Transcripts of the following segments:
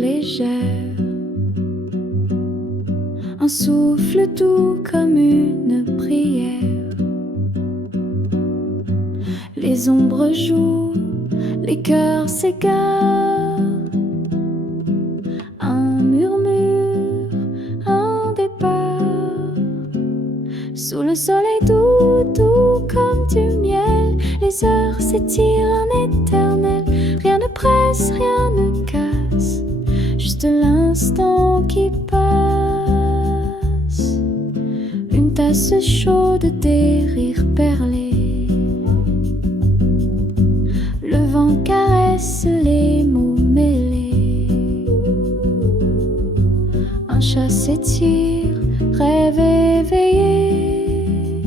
légère, un souffle doux comme une prière. Les ombres jouent, les cœurs s'égarent, un murmure, un départ. Sous le soleil doux, doux comme du miel, les heures s'étirent en éternel. Rien ne presse, rien ne casse, juste l'instant qui passe. Une tasse chaude des rires perlés, le vent caresse les mots mêlés. Un chat s'étire, rêve éveillé,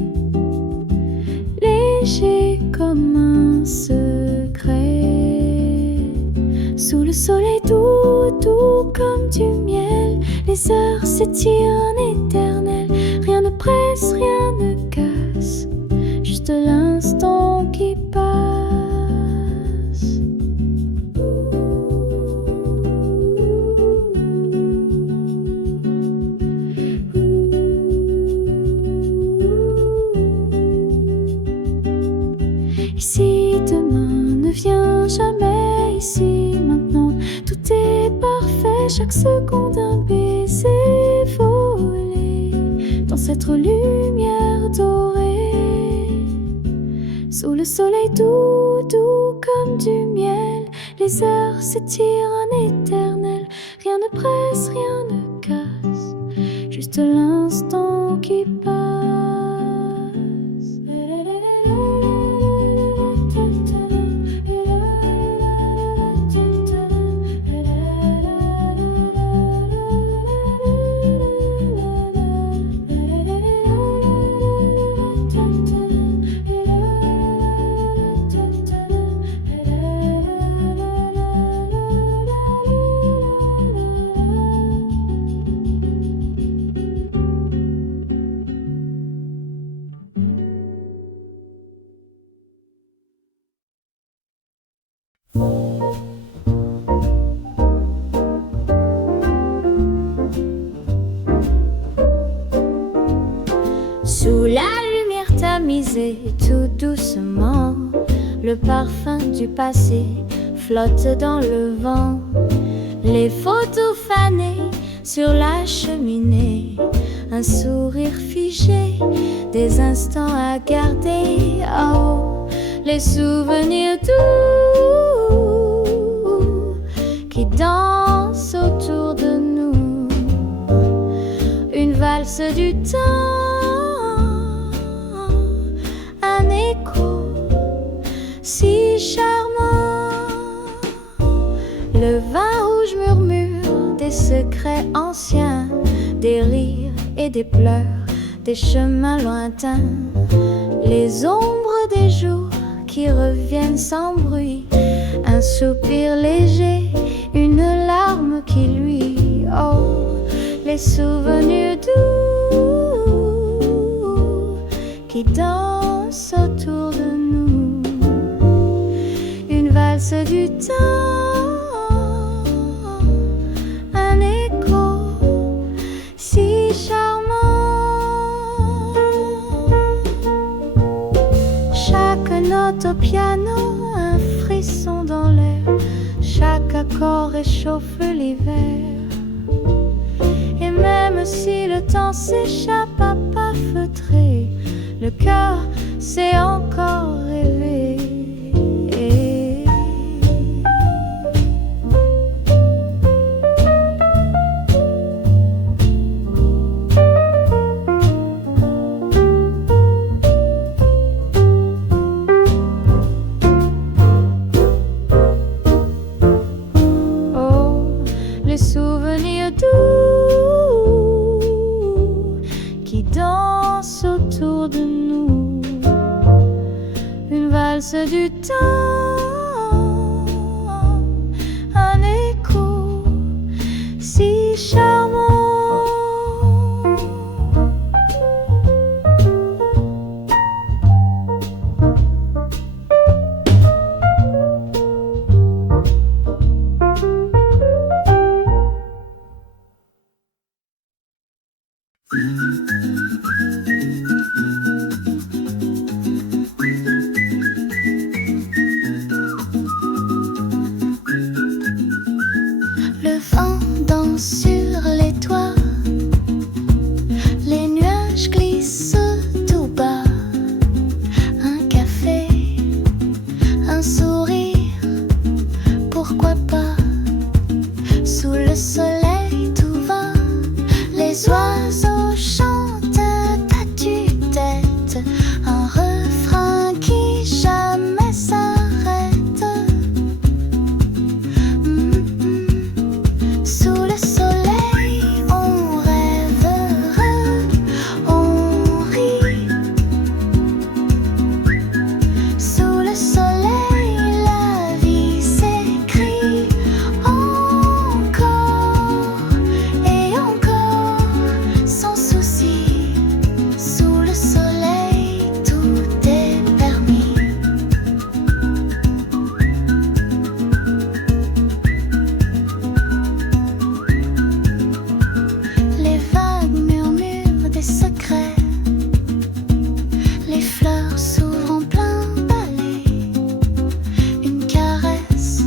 léger comme un secret. Sous le soleil doux, doux comme du miel, les heures s'étirent en éternel. Rien ne presse, rien ne casse, juste l'instant qui passe. Ici demain ne vient jamais, ici maintenant tout est parfait. Chaque seconde un baiser volé dans cette lumière dorée. Sous le soleil doux, doux comme du miel, les heures s'étirent en éternel. Rien ne presse, rien ne casse, juste l'instant qui passe. Sous la lumière tamisée, tout doucement, le parfum du passé flotte dans le vent. Les photos fanées sur la cheminée, un sourire figé, des instants à garder. Oh, les souvenirs doux qui dansent autour de nous, une valse du temps, un écho si charmant. Le vin rouge murmure des secrets anciens, des rires et des pleurs, des chemins lointains, les ombres des jours qui reviennent sans bruit, un soupir léger, une larme qui luit. Oh, les souvenirs doux qui dansent autour de nous, une valse du temps, un écho si charmant. Chaque note au piano, un frisson dans l'air, chaque accord réchauffe l'hiver. Et même si le temps s'échappe à pas feutrer, le cœur sait encore rêver. Oh, les souvenirs doux qui dansent autour de nous, une valse du temps, un écho si charmant. Le vent danse sur les toits, les nuages glissent tout bas. Un café, un sourire, pourquoi pas? Sous le soleil tout va, les oiseaux chantent à tue-tête, un refrain qui jamais s'arrête. Sous le soleil, on rêve heureux, on rit. Sous le soleil, la vie s'écrit encore et encore, sans souci. Sous le soleil, tout est permis. Les vagues murmurent des secrets, les fleurs s'ouvrent en plein balai. Une caresse,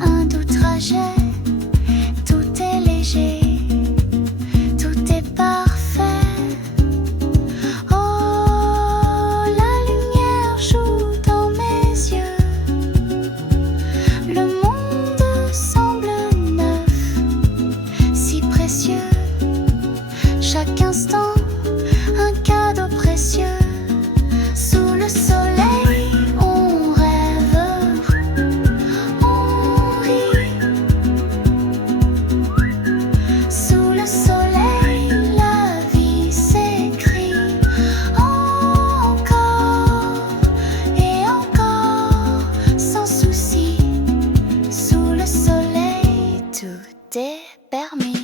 un doux trajet, tout est léger, tout est parfait. Oh, la lumière joue dans mes yeux, le monde semble neuf, si précieux. Chaque instant, un cadeau précieux. Sous le soleil, on rêve, on rit. Sous le soleil, la vie s'écrit encore et encore, sans souci. Sous le soleil, tout est permis.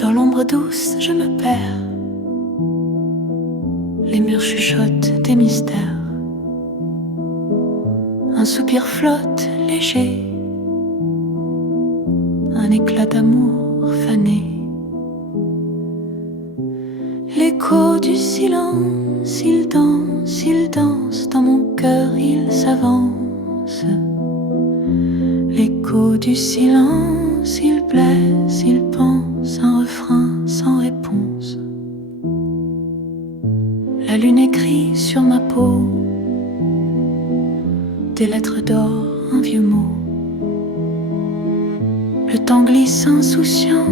Dans l'ombre douce, je me perds. Les murs chuchotent des mystères. Un soupir flotte léger, un éclat d'amour fané. L'écho du silence, il danse dans mon cœur, il s'avance. L'écho du silence, il blesse, il pense, un refrain sans réponse. La lune écrit sur ma peau des lettres d'or, un vieux mot. Le temps glisse insouciant,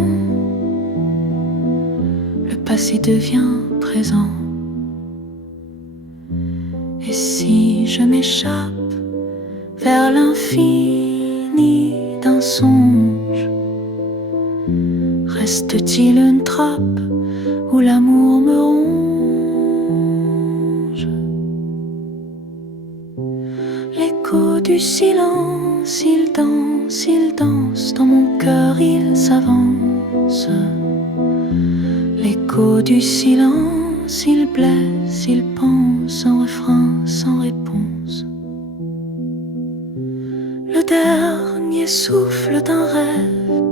le passé devient présent. Et si je m'échappe vers l'infini d'un songe, reste-t-il une trappe où l'amour me ronge? L'écho du silence, il danse dans mon cœur, il s'avance. L'écho du silence, il blesse, il pense, un refrain sans réponse. Le dernier souffle d'un rêve,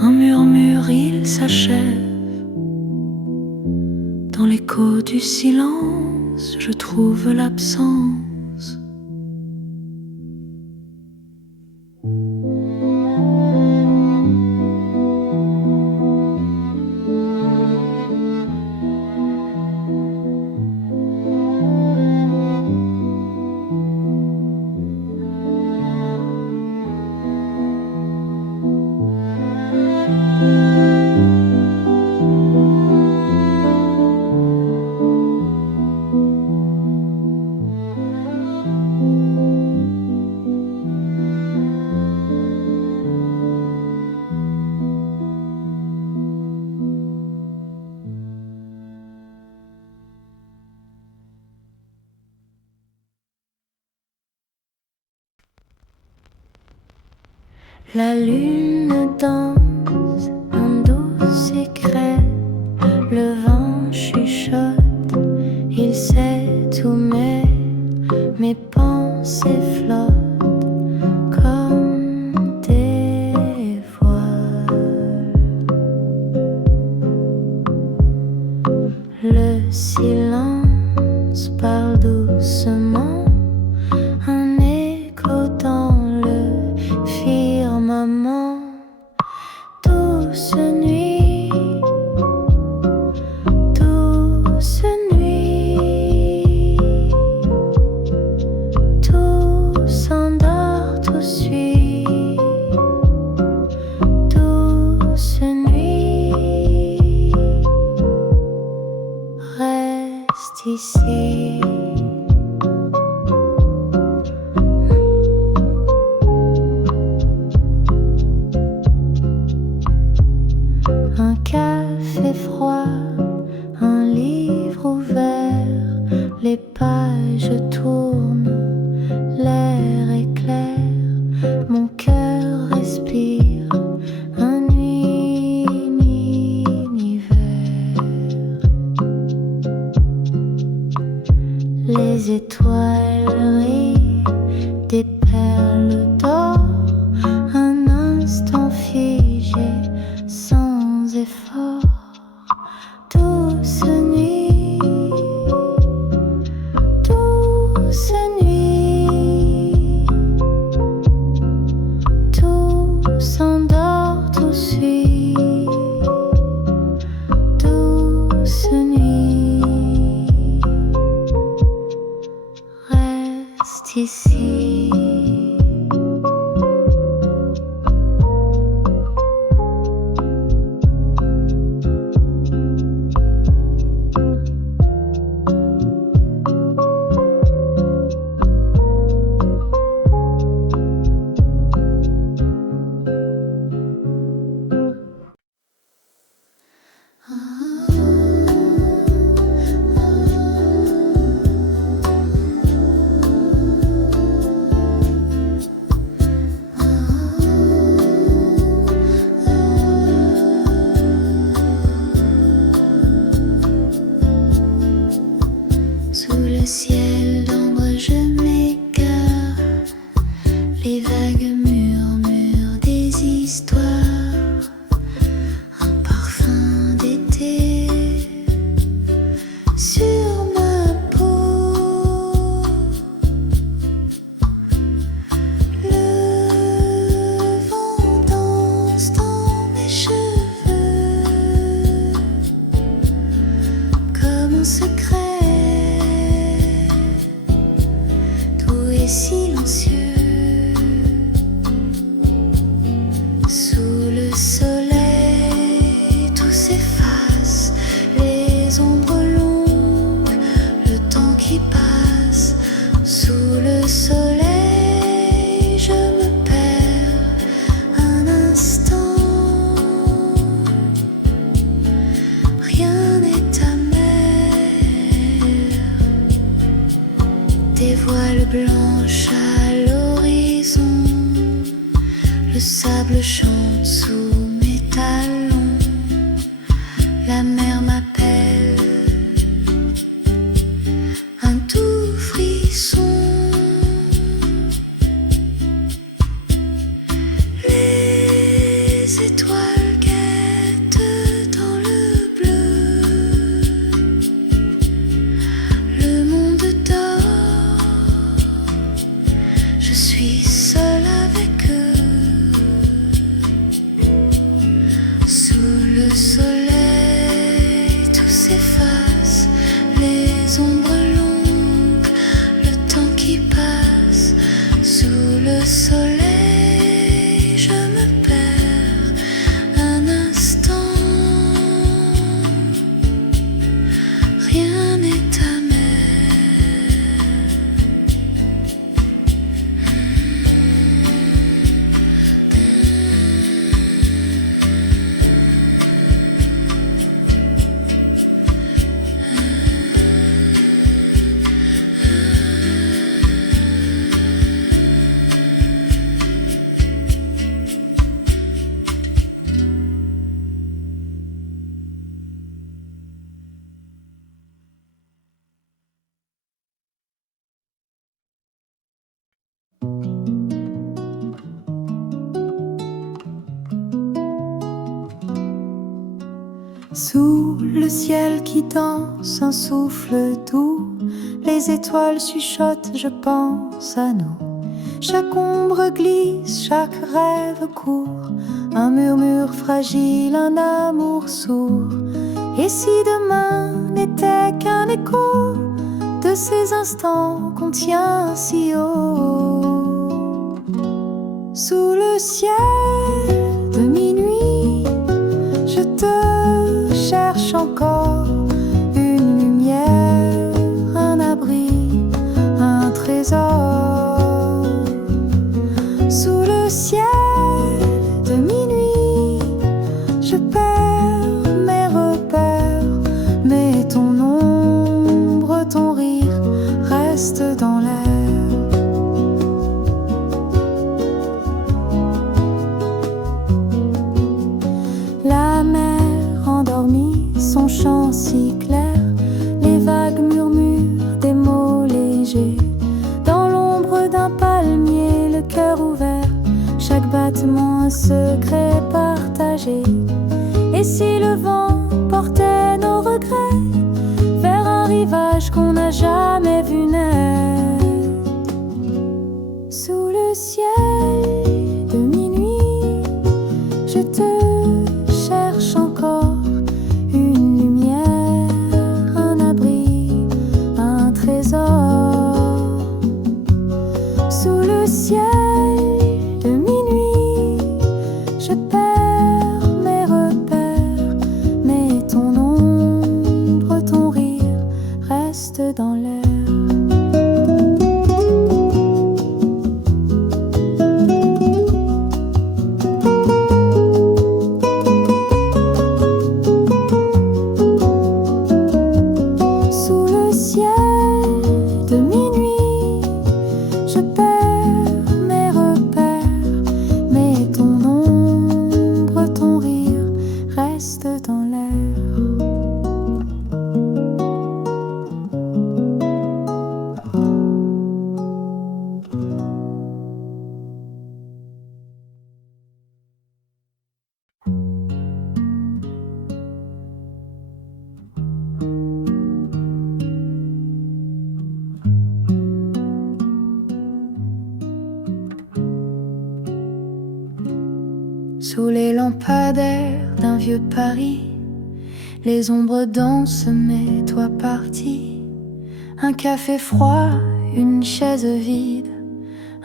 un murmure, il s'achève. Dans l'écho du silence, je trouve l'absence. La lune danse un doux secret, le vent chuchote, il sait tout, mais mes pensées flottent comme des voiles. Le silence parle doucement, un écho dans le firmament. Douce nuit, douce nuit, tout s'endort, tout suit. Douce nuit, reste ici. Un café froid, un livre ouvert, les pages tournent, l'air est clair, mon cœur respire un univers. Les étoiles rient des perles d'or, un instant figé sans effort. Douce nuit, douce nuit, tout s'endort, tout suit. Douce nuit, reste ici. Sous le ciel d'ombre je m'égare, les vagues murmurent des histoires, un parfum d'été sur ma peau. Le vent danse dans mes cheveux comme un secret. Silencieux, sous le soleil, tout s'efface, les ombres longues, le temps qui passe. Sous le soleil, je me perds un instant. Rien n'est amer, des voiles blanches à l'horizon, le sable chante sous mes talons, la mer m'appelle, un doux frisson. Les étoiles guettent dans le bleu, le monde dort, je suis seule avec eux. Sous le ciel qui danse, un souffle doux, les étoiles chuchotent, je pense à nous. Chaque ombre glisse, chaque rêve court, un murmure fragile, un amour sourd. Et si demain n'était qu'un écho de ces instants qu'on tient si haut? Sous le ciel de minuit, je te cherche encore, une lumière, un abri, un trésor. Sous le ciel de minuit, je perds mes repères, mais ton ombre, ton rire reste dans l'air. La mer endormie, son chant si clair, les vagues murmurent des mots légers. Dans l'ombre d'un palmier, le cœur ouvert, chaque battement un secret partagé. Et si le vent portait nos regrets vers un rivage qu'on n'a jamais vu naître? Sous le ciel de minuit, je te cherche encore, une lumière, un abri, un trésor. Sous le ciel de minuit, je perds mes repères, mais ton ombre, ton rire reste dans l'air. Sous le ciel de minuit, je perds mes repères, mais ton ombre, ton rire reste dans l'air. Sous les lampadaires d'un vieux Paris, les ombres dansent, mais toi parti. Un café froid, une chaise vide,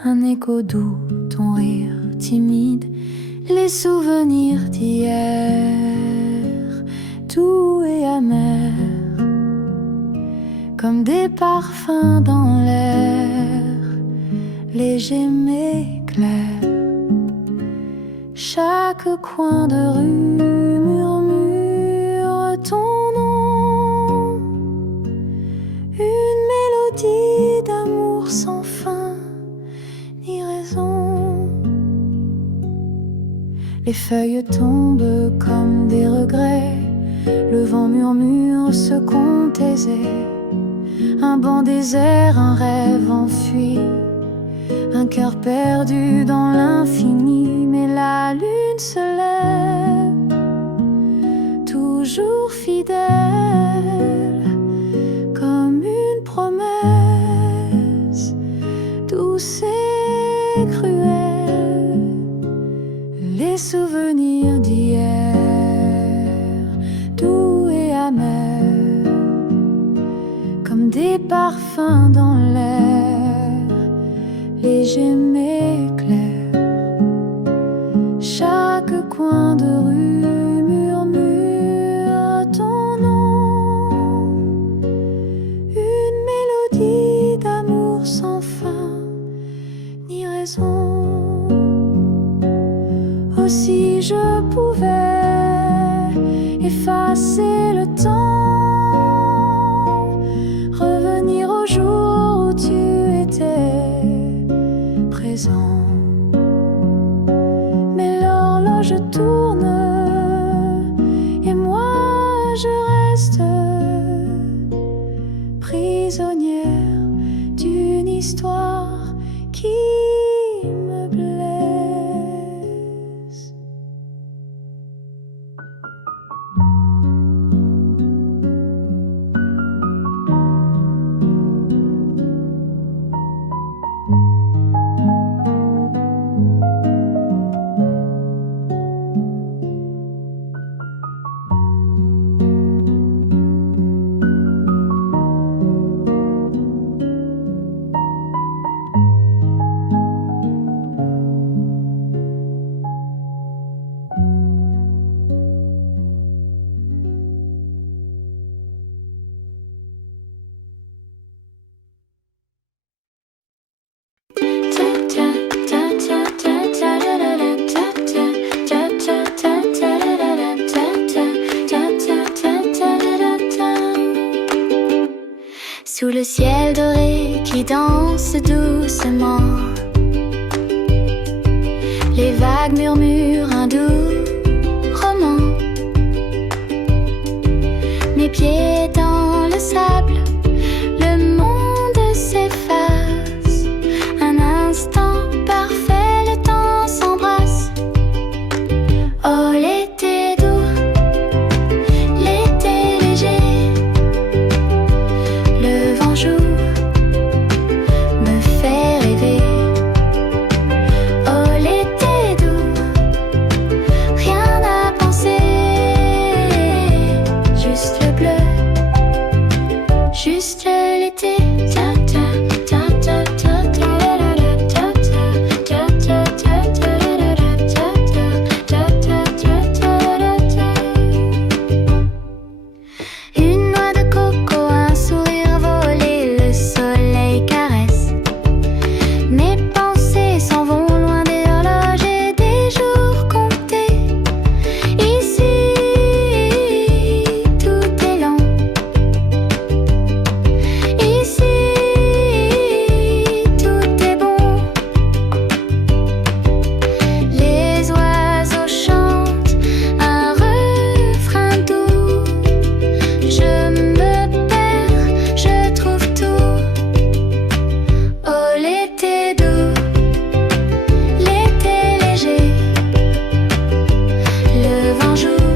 un écho doux, ton rire timide, les souvenirs d'hier, doux et amers, comme des parfums dans l'air, légers mais clairs. Chaque coin de rue murmure ton nom, une mélodie d'amour sans fin ni raison. Les feuilles tombent comme des regrets, le vent murmure ce qu'on taisait. Un banc désert, un rêve enfui, un cœur perdu dans l'infini. Mais la lune se lève, toujours fidèle, comme une promesse douce et cruelle. Les souvenirs d'hier, doux et amers, comme des parfums dans l'air, légers mais clairs. Chaque coin de rue murmure ton nom, une mélodie d'amour sans fin ni raison. Oh, si je pouvais effacer le temps, revenir au jour où tu étais présent. Je tourne et moi je reste prisonnière d'une histoire qui me blesse. qui danse doucement. Les vagues murmurent un doux roman. Mes pieds dans le sable, le monde s'efface. Un instant parfait, le temps s'embrasse. Oh, l'été doux, l'été léger, le vent joue, me fait rêver. Oh, l'été doux, rien à penser, juste le bleu, juste l'été. Une noix de coco, un sourire volé, le soleil caresse. Mes pensées s'en vont loin des horloges et des jours comptés. Ici, tout est lent. Ici, tout est bon. Les oiseaux chantent un refrain doux. Je me perds, je trouve tout. Oh, l'été doux, l'été léger, le vent joue,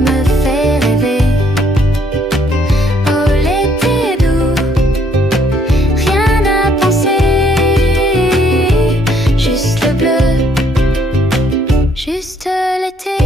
me fait rêver. Oh, l'été doux, rien à penser, juste le bleu, juste l'été.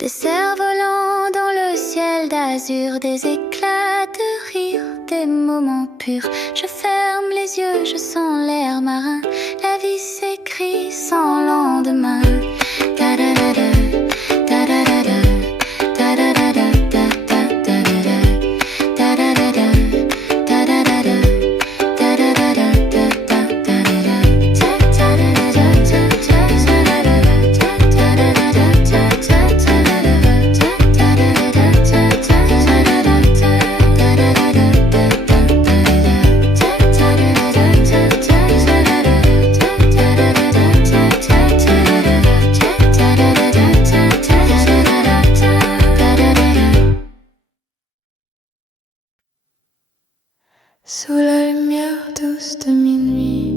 Des cerfs-volants dans le ciel d'azur, des éclats de rire, des moments purs. Je ferme les yeux, je sens l'air marin. La vie s'écrit sans lendemain. Ta-da-da-da, ta-da-da-da, ta-da-da-da, ta-da-da-da, ta-da-da-da, ta-da-da-da, Sous la lumière douce de minuit,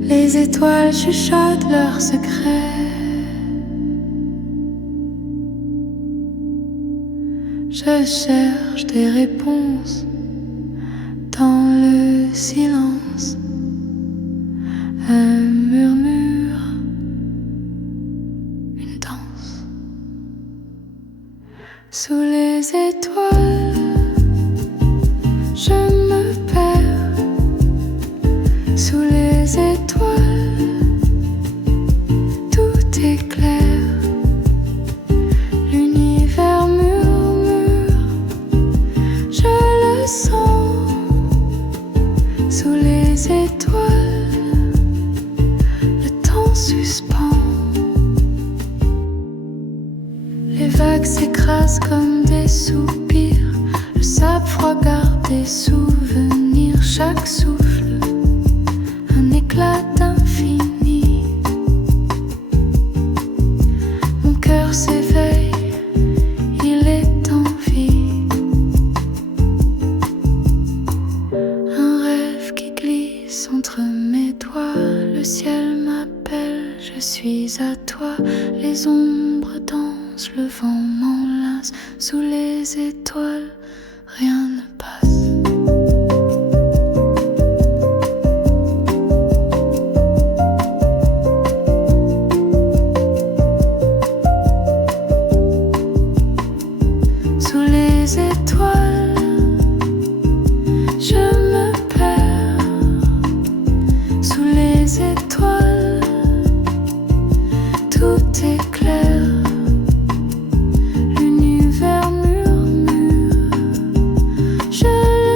les étoiles chuchotent leurs secrets. Je cherche des réponses dans le silence. Un murmure, une danse. Sous les étoiles, je me perds. Sous les étoiles, tout est clair. L'univers murmure, je le sens. Sous les étoiles, le temps suspend. Les vagues s'écrasent comme des soupirs. Le sable froid garde des souvenirs. Chaque souffle, un éclat d'infini. Mon cœur s'éveille, il est en vie. Un rêve qui glisse entre mes doigts. Le ciel m'appelle, je suis à toi. Les ombres dansent, le vent m'enlace. Sous les étoiles, rien ne passe. Sous les étoiles, je me perds. Sous les étoiles, tout est clair. L'univers murmure, je le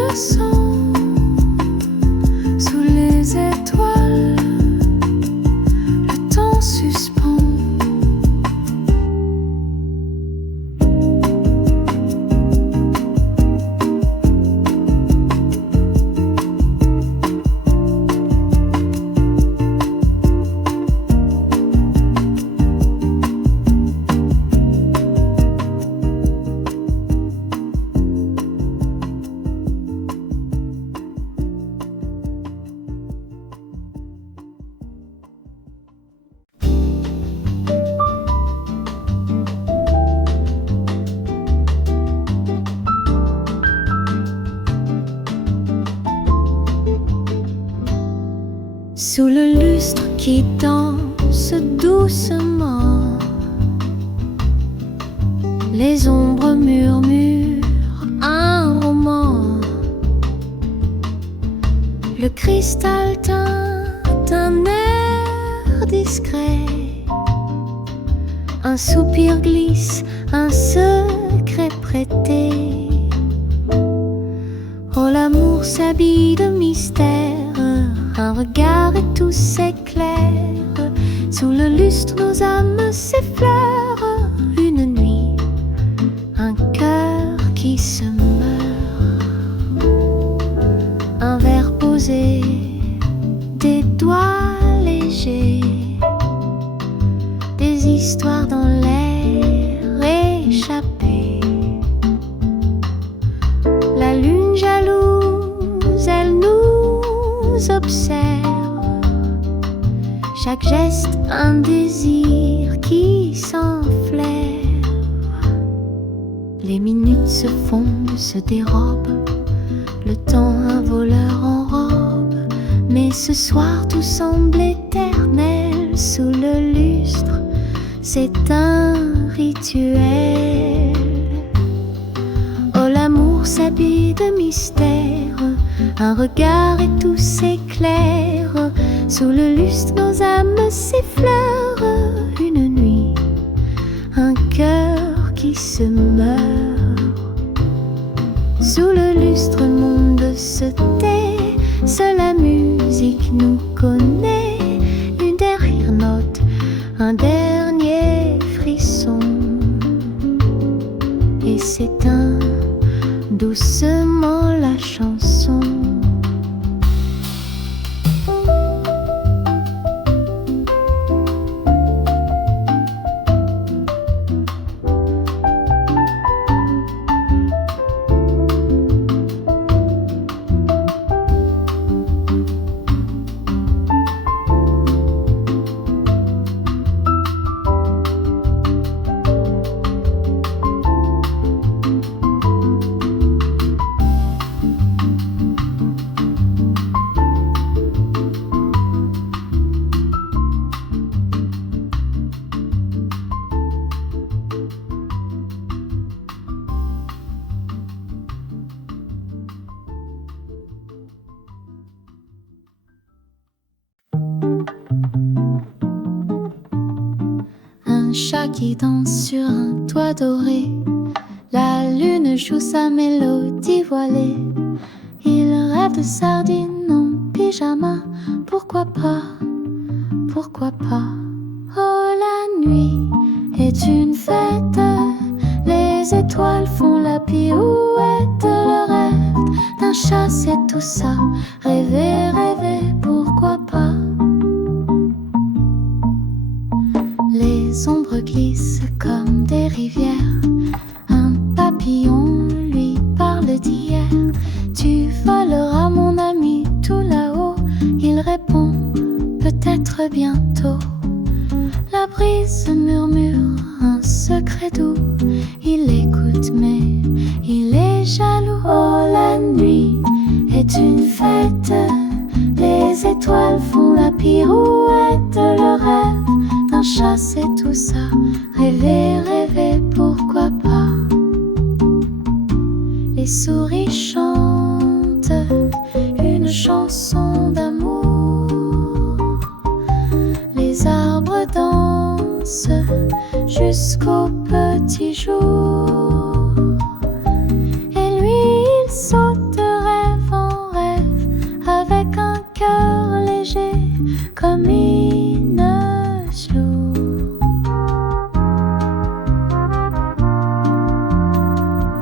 qui danse doucement. Les ombres murmurent un roman. Le cristal teinte un air discret. Un soupir glisse, un secret prêté. Oh, l'amour s'habille de mystère. Un regard et tout s'éclaire. Sous le lustre, nos âmes s'effleurent. Une nuit, un cœur qui se meurt. Un verre posé, des doigts légers. Des histoires dans l'air échappées. La lune jalouse, elle nous observe. Chaque geste, un désir qui s'enflaire. Les minutes se fondent, se dérobent. Le temps, un voleur en robe. Mais ce soir, tout semble éternel sous le lustre. C'est un rituel. Oh, l'amour s'habille de mystère. Un regard et tout s'éclaire. Sous le lustre, nos âmes s'effleurent. Une nuit, un cœur qui se meurt. Sous le lustre, le monde se tait. Seule la musique nous connaît. Une dernière note, un dernier frisson. Et s'éteint doucement la chanson. Un chat qui danse sur un toit doré. La lune joue sa mélodie voilée. Il rêve de sardines en pyjama. Pourquoi pas, pourquoi pas. Oh, la nuit est une fête. Les étoiles font la pirouette. Le rêve d'un chat, c'est tout ça. Rêver, rêver, pourquoi pas. Les ombres glissent comme des rivières. Un papillon lui parle d'hier. Tu voleras mon ami tout là-haut. Il répond peut-être bientôt. La brise murmure un secret doux. Il écoute mais il est jaloux. Oh, la nuit est une fête. Les étoiles font la pirouette. Le rêve d'un chat, c'est tout ça. Rêver, rêver, pourquoi pas. Les souris chantent une chanson d'amour. Les arbres dansent jusqu'au petit jour. Et lui, il saute de rêve en rêve avec un cœur léger comme une slow.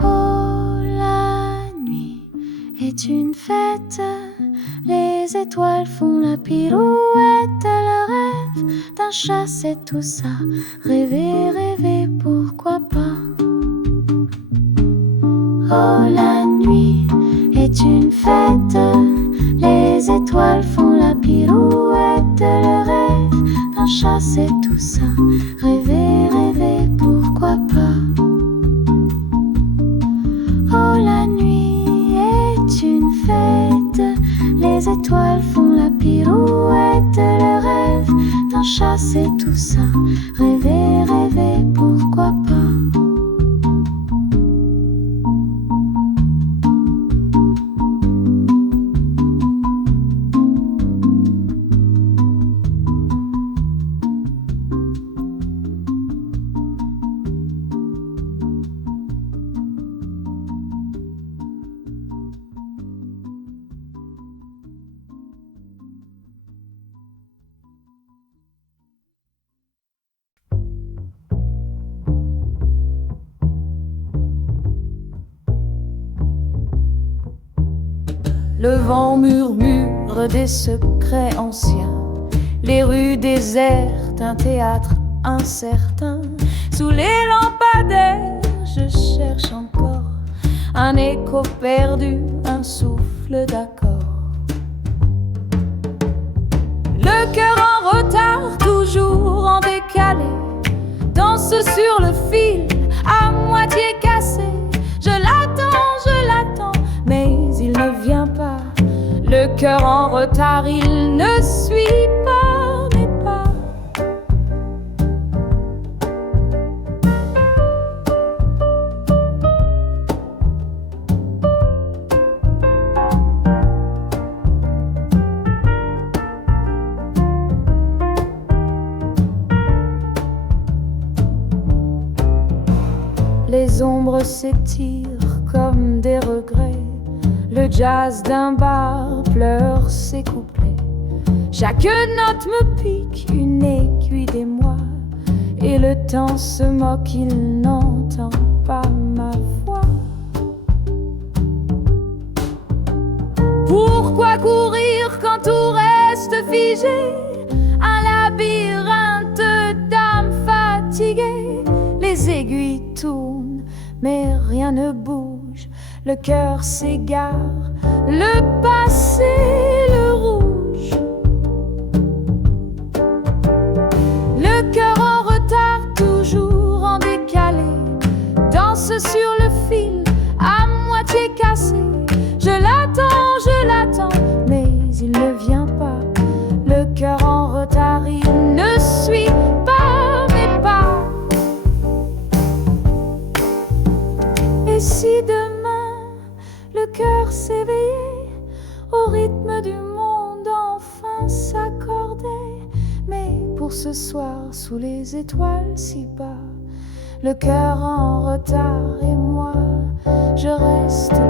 Oh, la nuit est une fête. Les étoiles font la pirouette. Le rêve d'un chat, c'est tout ça. Rêver, rêver, pourquoi pas. Oh, la nuit est une fête. Les étoiles font la pirouette. Le rêve d'un chat, c'est tout ça. Rêver, rêver, pourquoi pas. Oh, la nuit est une fête. Les étoiles font la pirouette. Le rêve chasser tout ça. Rêver, rêver, pourquoi pas. Le vent murmure des secrets anciens, les rues désertes, un théâtre incertain. Sous les lampadaires, je cherche encore un écho perdu, un souffle d'accord. Le cœur en retard, toujours en décalé, danse sur le fil, à moitié cassé. Je l'attends, mais il ne vient pas. Le cœur en retard, il ne suit pas mes pas. Les ombres s'étirent comme des regrets. Le jazz d'un bar pleure ses couplets. Chaque note me pique, une aiguille des mois. Et le temps se moque, il n'entend pas ma voix. Pourquoi courir quand tout reste figé? Un labyrinthe d'âmes fatiguées. Les aiguilles tournent, mais rien ne bouge. Le cœur s'égare, le passé, le rouge. Le cœur en retard, toujours en décalé, danse sur le fil, à moitié cassé. Je l'attends, mais il ne vient pas. Le cœur en retard, il ne suit pas mes pas. Et si demain le cœur s'éveillait au rythme du monde, enfin s'accordait, mais pour ce soir sous les étoiles si bas, le cœur en retard et moi, je reste là.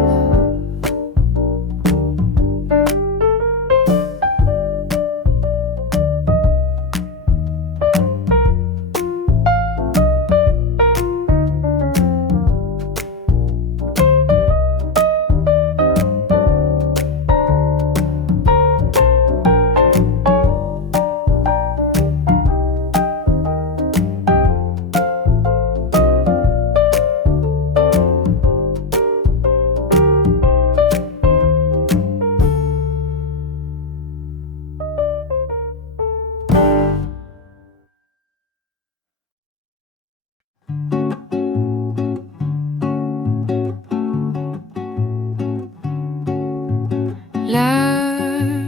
La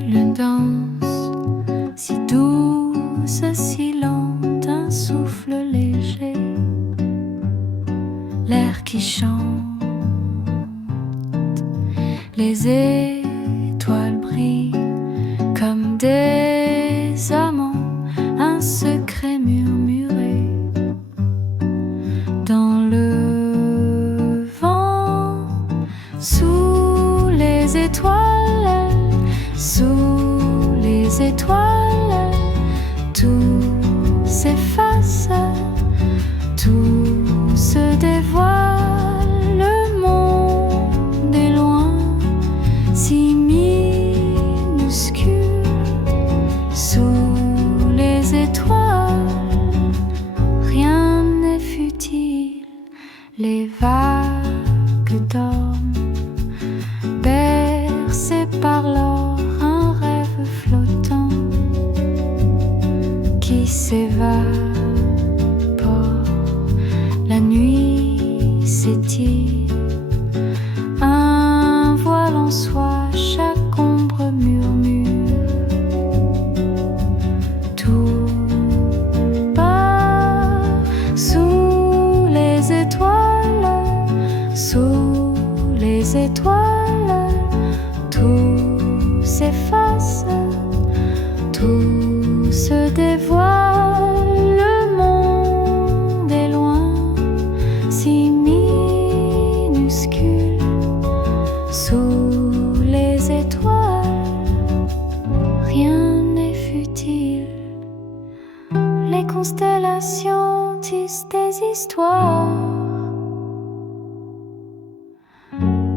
lune danse, si douce, si lente, un souffle léger, l'air qui chante, les étoiles brillent comme des amants, un secret murmuré dans le vent, sous les étoiles. Sous les étoiles, tout s'efface, tout se dévoile. Le monde est loin, si minuscule. Sous les étoiles, rien n'est futile. Les vagues dorment, bercées par l'or. S'évapore, la nuit s'étire, un voile en soie, chaque ombre murmure, tout étoiles, tout s'efface, tout se dévoile, le monde est loin, si minuscule, sous les étoiles, rien n'est futile. Les constellations tissent des histoires,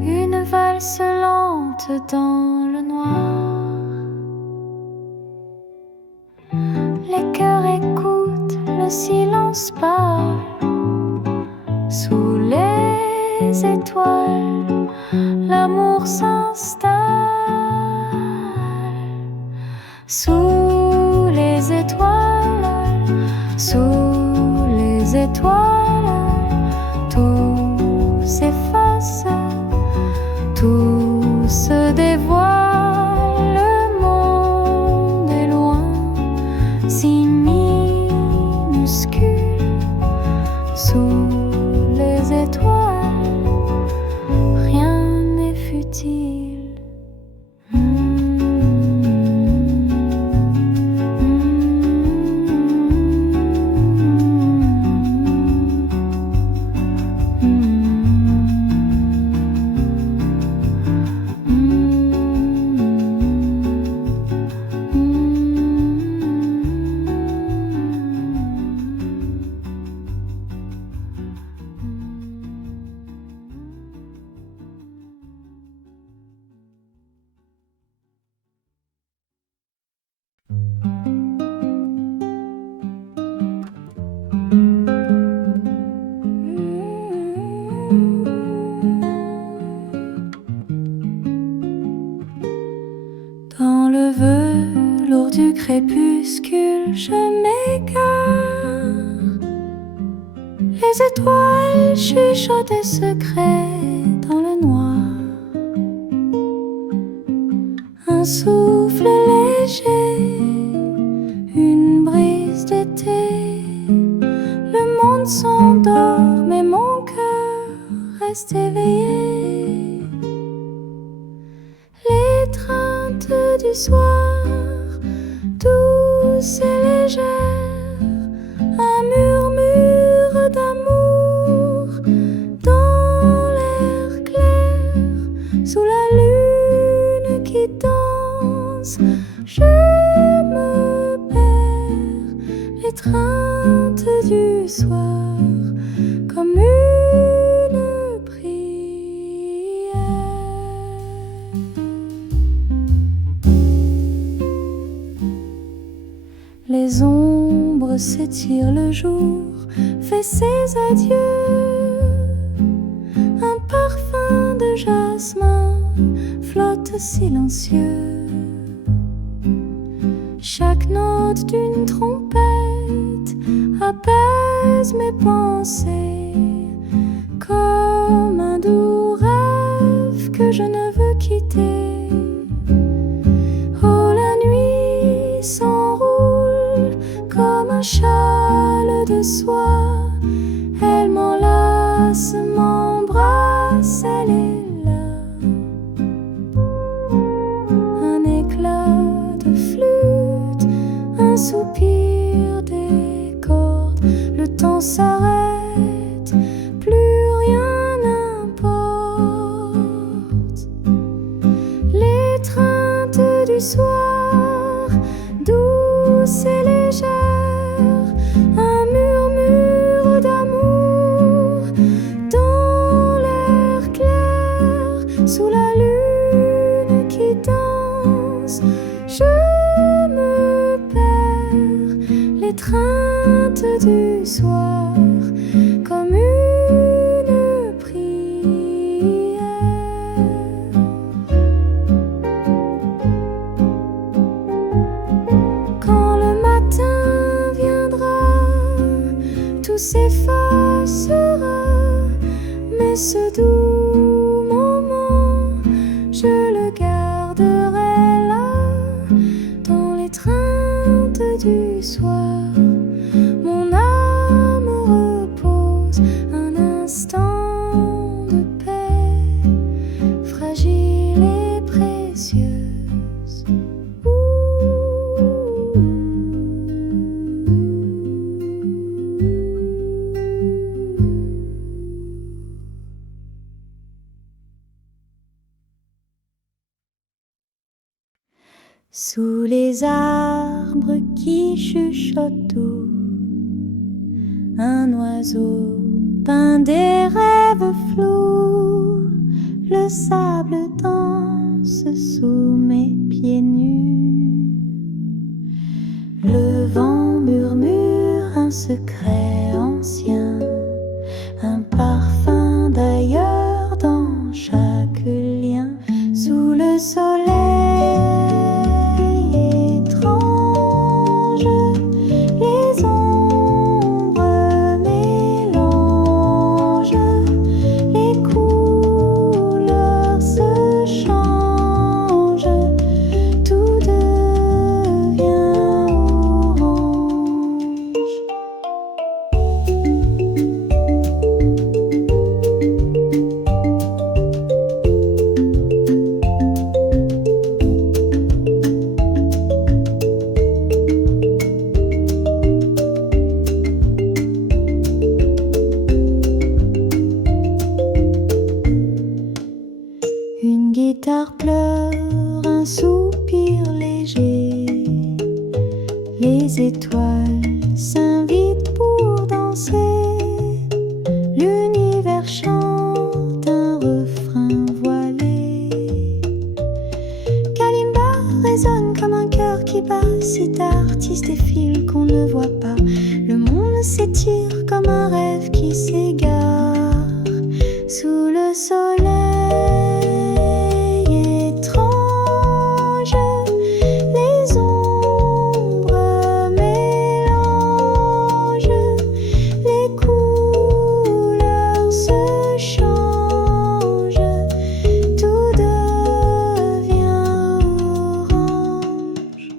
une valse lente dans le noir. Les cœurs écoutent, le silence parle. Sous les étoiles, l'amour s'installe. Sous les étoiles, sous les étoiles, tout s'efface, tout se dévoile, le monde est loin, si minuscule, sous les étoiles, rien n'est futile. Dans le velours du crépuscule, je m'égare. Les étoiles chuchotent des secrets dans le noir. Un souffle léger, une brise d'été. Le monde s'endort, mais mon cœur reste éveillé. L'étreinte du soir, douce et légère, un murmure d'amour dans l'air clair, sous la lune qui danse, je me perds. L'étreinte du soir, comme une prière. Les ombres s'étirent, le jour fait ses adieux. Un parfum de jasmin flotte silencieux. Chaque note d'une trompette apaise mes pensées, comme un doux rêve que je ne veux quitter. Oh, la nuit s'enroule comme un châle de soie. Elle m'enlace, m'embrasse, elle est là. Un éclat de flûte, un soupir des cordes. Le temps s'arrête, plus rien n'importe. L'étreinte du soir, douce et légère, un murmure d'amour dans l'air clair, sous la lune qui danse, je me perds. L'étreinte du soir, comme une prière. Quand le matin viendra, tout s'effacera, mais ce doux moment, je le garderai là, dans l'étreinte du soir. Mon âme repose un instant de paix, Sous les arbres qui chuchotent doux, un oiseau peint des rêves flous. Le sable danse sous mes pieds nus. Le vent murmure un secret ancien, un parfum d'ailleurs dans chaque lien. Sous le soleil étrange, les ombres mélangent, les couleurs se changent, tout devient orange. Une guitare pleure un soupir léger. Les étoiles s'invitent pour danser. L'univers chante un refrain voilé. Kalimba résonne comme un cœur qui bat. Sitar tisse des fils qu'on ne voit pas. Le monde s'étire comme un rêve qui s'égare. Sous le soleil étrange, les ombres mélangent, les couleurs se changent, tout devient orange.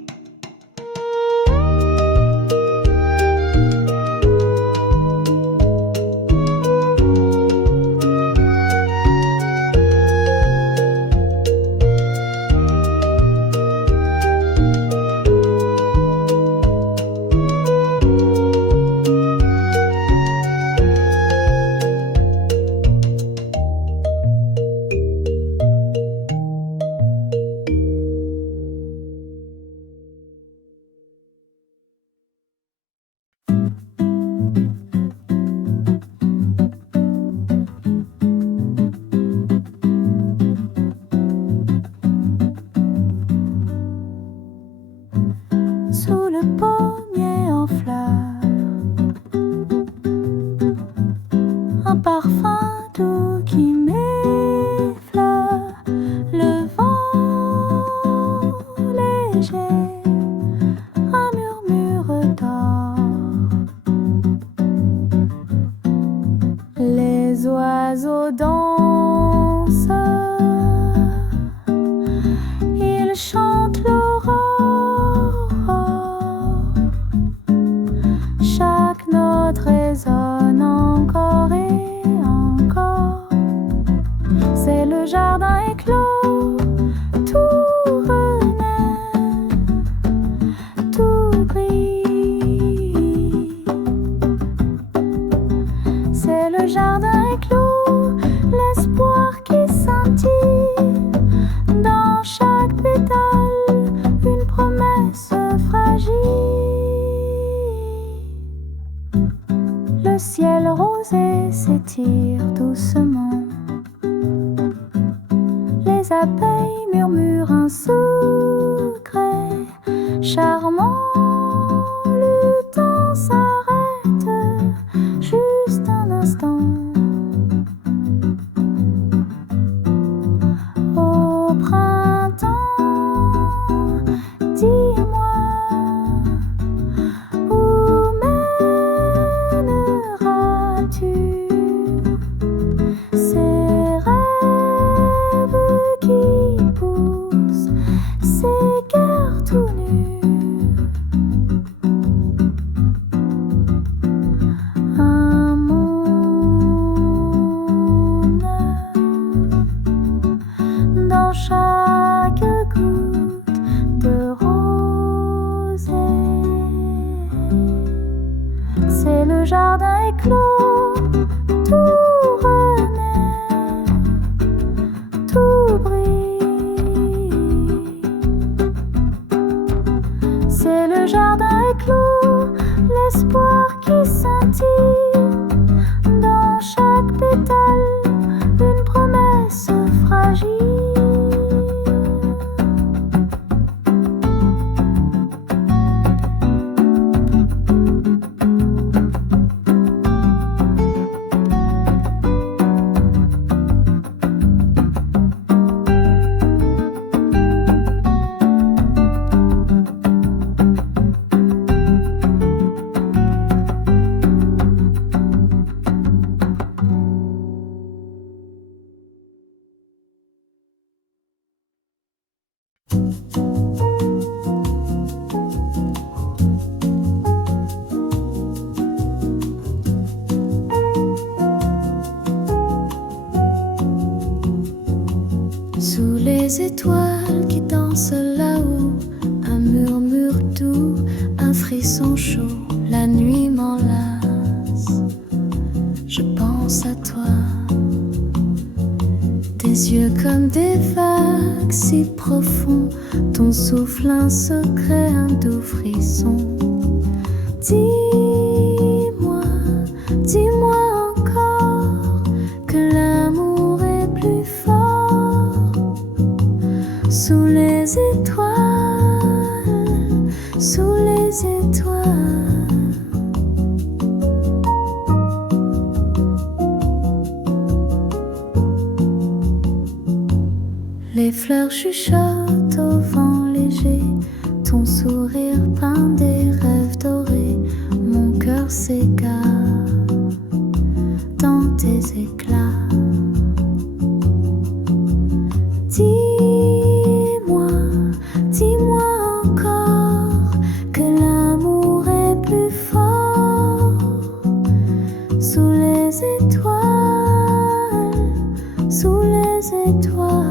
Sous le pommier en fleurs, un parfum doux qui m'effleure. Le vent léger, un murmure d'or. Les oiseaux dansent, ils chantent l'aurore. Chaque note résonne encore et encore. C'est le jardin éclos, tout renaît, tout brille. C'est le jardin éclos, l'espoir qui scintille. Dans chaque pétale, une promesse fragile. Le ciel rosé s'étire doucement. Les abeilles murmurent un secret charmant. Le temps s'arrête juste un instant. Au printemps, dis-moi, où mèneras-tu ces rêves qui poussent, ces cœurs tout nus? Un monde dans chaque goutte de rosée. C'est le jardin éclos, tout renaît, tout brille. les étoiles qui dansent là-haut, un murmure doux, un frisson chaud, la nuit m'enlace. Je pense à toi, tes yeux comme des vagues si profonds, ton souffle un secret, un doux frisson. Dis-moi, dis-moi encore que l'amour est plus fort. Sous les étoiles, sous les étoiles. Les fleurs chuchotent au vent léger, ton sourire peint des rêves dorés, mon cœur s'égare dans tes éclats. Dis-moi, dis-moi encore que l'amour est plus fort. Sous les étoiles, sous les étoiles.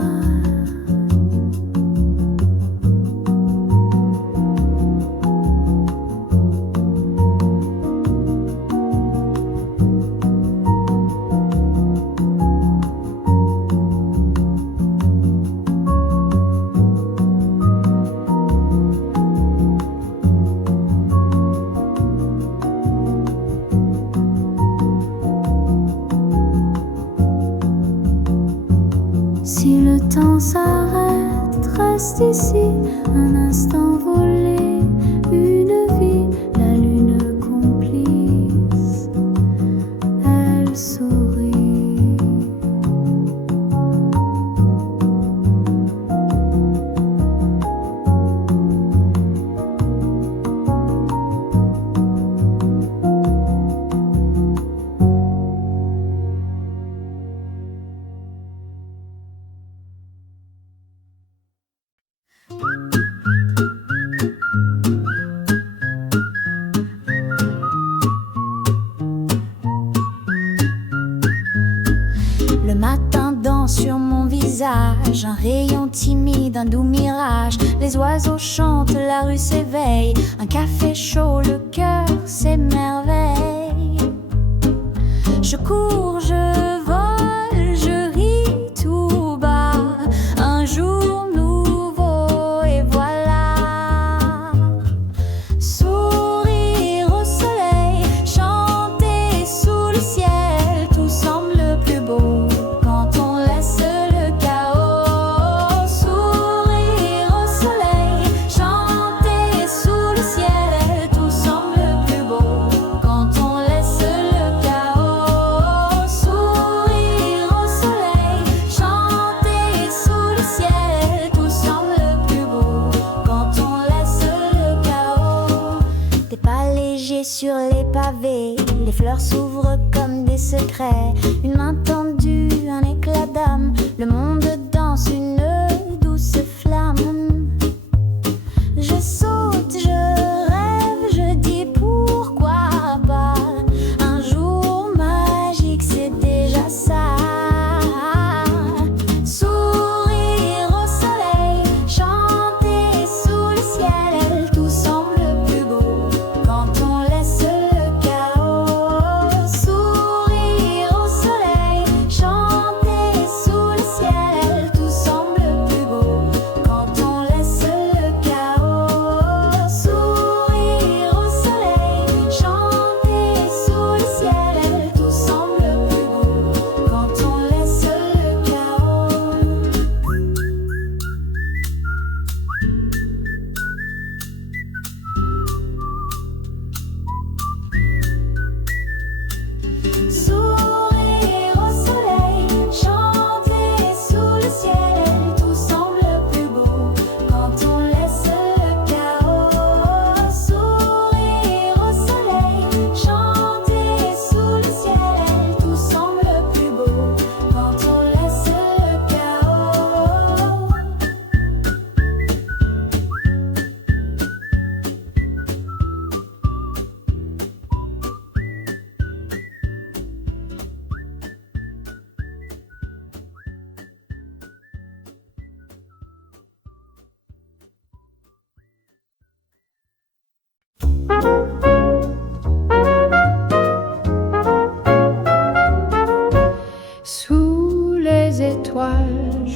Si le temps s'arrête, reste ici un instant volé, une vie, la lune complice, elle sourit. Le matin danse sur mon visage, un rayon timide, un doux mirage. Les oiseaux chantent, la rue s'éveille, un café chaud, le cœur s'émerveille. Je cours, je vole, je ris tout bas, un jour nouveau et voilà. Sourire au soleil, chanter sous le ciel, tout semble plus beau quand on laisse le chaos. Sourire au soleil, chanter sous le ciel, tout semble plus beau quand on laisse le chaos. Sourire au soleil, chanter sous le ciel, tout semble plus beau quand on laisse le chaos. Des pas légers sur les pavés, les fleurs s'ouvrent comme des secrets. Une main tendue, un éclat d'âme, le monde danse une douce flamme. Je saute, je rêve, je dis pourquoi pas. Un jour magique, c'est déjà ça. Sourire au soleil, chanter sous le ciel, tout semble plus beau quand on laisse le chaos. Sourire au soleil,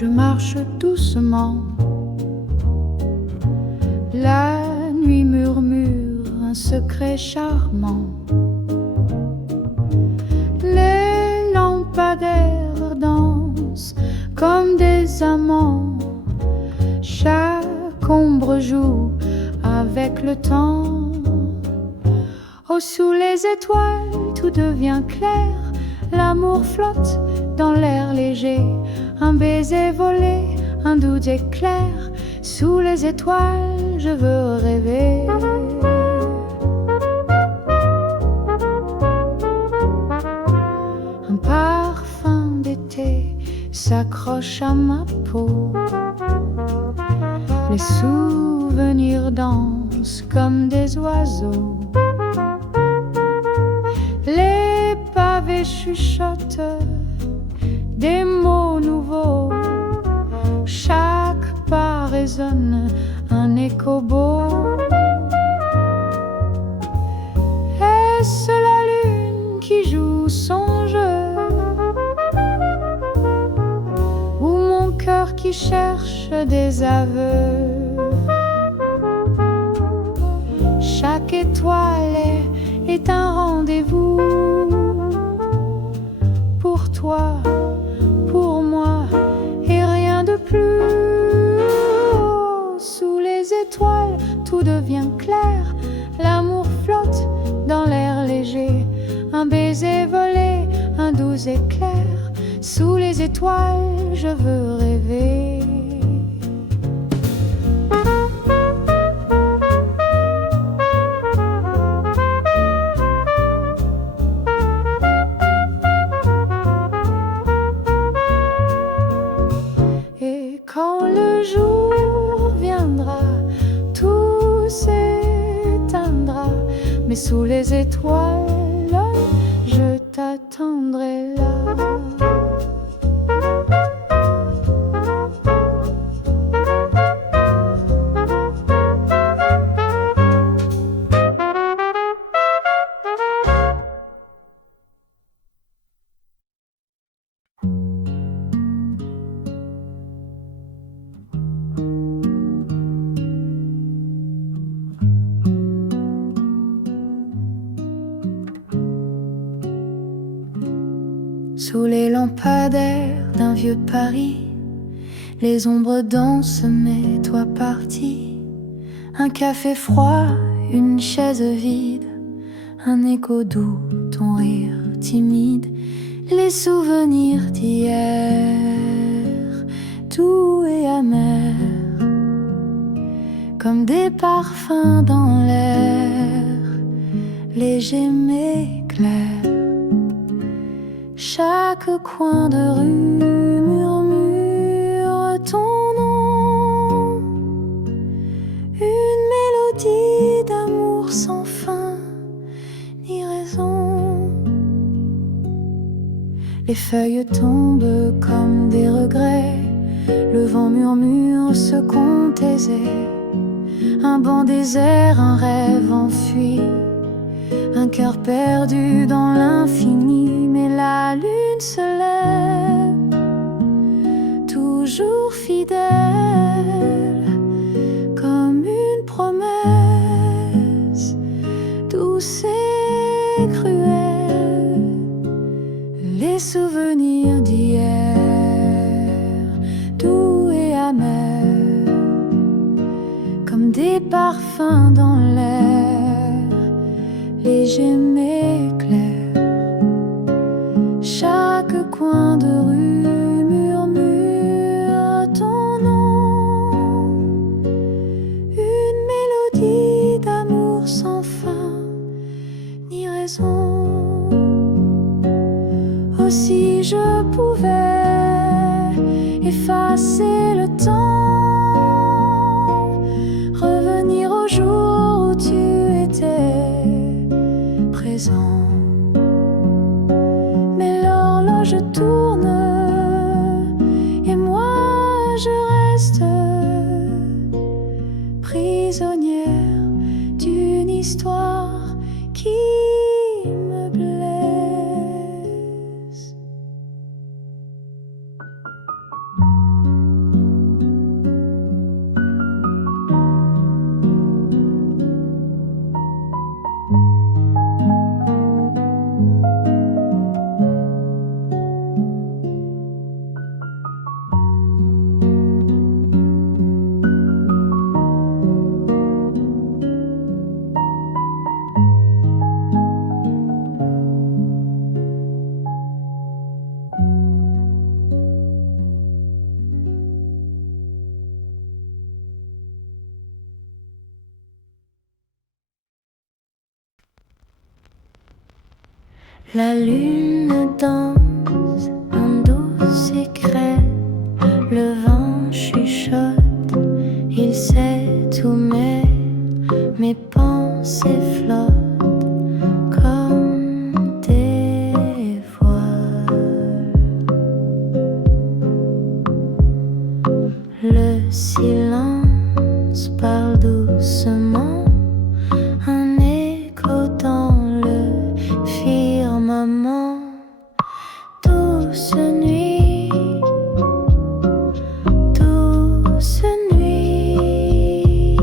je marche doucement. La nuit murmure un secret charmant. Les lampadaires dansent comme des amants. Chaque ombre joue avec le temps. Oh, sous les étoiles, tout devient clair. L'amour flotte dans l'air léger. Un baiser volé, un doux éclair. Sous les étoiles, je veux rêver. Un parfum d'été s'accroche à ma peau. Les souvenirs dansent comme des oiseaux. Les pavés chuchotent des mots nouveaux. Chaque pas résonne un écho beau. Est-ce la lune qui joue son jeu, ou mon cœur qui cherche des aveux? Chaque étoile est un rendez-vous. Pour toi, pour moi, et rien de plus. Oh, sous les étoiles, tout devient clair. L'amour flotte dans l'air léger. Un baiser volé, un doux éclair. Sous les étoiles, je veux rêver. Quand le jour viendra, tout s'éteindra. Mais sous les étoiles, je t'attendrai là. Sous les lampadaires d'un vieux Paris, les ombres dansent, mais toi parti. Un café froid, une chaise vide, un écho doux, ton rire timide. Les souvenirs d'hier, doux et amers, comme des parfums dans l'air, légers mais clairs. Chaque coin de rue murmure ton nom. Une mélodie d'amour sans fin ni raison. Les feuilles tombent comme des regrets. Le vent murmure ce qu'on taisait. Un banc désert, un rêve enfui. Un cœur perdu dans l'infini. Mais la lune se lève, toujours fidèle, comme une promesse douce et cruelle. Les souvenirs d'hier, doux et amers, comme des parfums dans l'air, légers mais clairs. Chaque coin de rue murmure ton nom. Une mélodie d'amour sans fin ni raison. Oh, si je pouvais effacer le temps, revenir au jour où tu étais présent. Je tourne et moi je reste prisonnière d'une histoire qui me blesse. La lune danse un doux secret, le vent chuchote, il sait tout, mais mes pensées flottent comme des voiles. Le silence parle doucement, un écho dans le firmament. Douce nuit, douce nuit,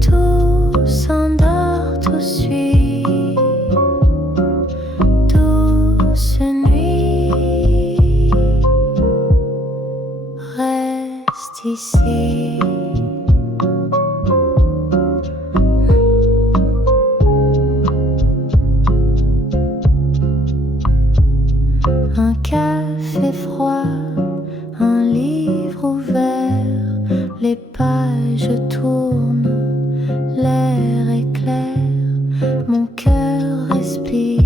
tout s'endort, tout suit. Douce nuit, reste ici. Un café froid, un livre ouvert, les pages tournent, l'air est clair, mon cœur respire.